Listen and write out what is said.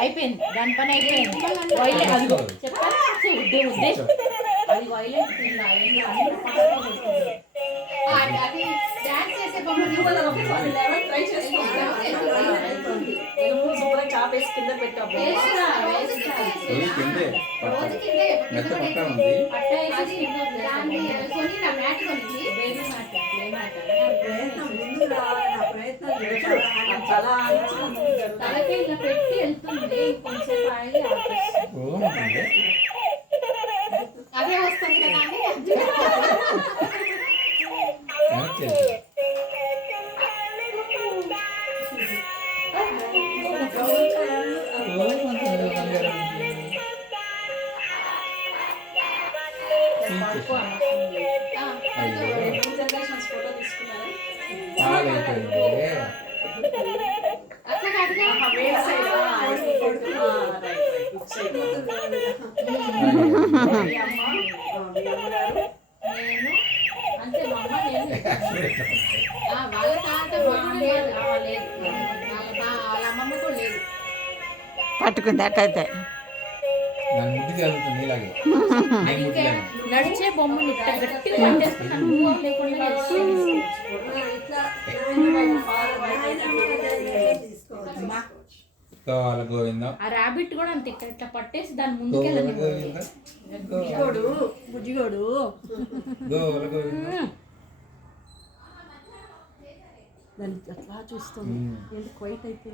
అయిపోయింది దాని పని అయిపోయింది. చెప్పాలి ఉద్దేశం అది వైలెంట్ చాపేసి కింద పెట్టాము. తలకి ఇలా పెట్టి వెళ్తుంది కొంచెం అదే వస్తుంది కదా అంటే మా అమ్మ నేను వాళ్ళ తాత లేదు వాళ్ళ అమ్మమ్మ కూడా లేదు. పట్టుకుంది అట్టయితే నడిచే బొమ్మని గట్టిగా పట్టేసుకున్నాను లేకుండా ఆ రాబిట్ కూడా అంత ఇట్లా పట్టేసి దాని ముందుకెళ్ళని బుజ్జిగోడు దాన్ని అట్లా చూస్తుంది. ఏంటి క్వైట్ అయితే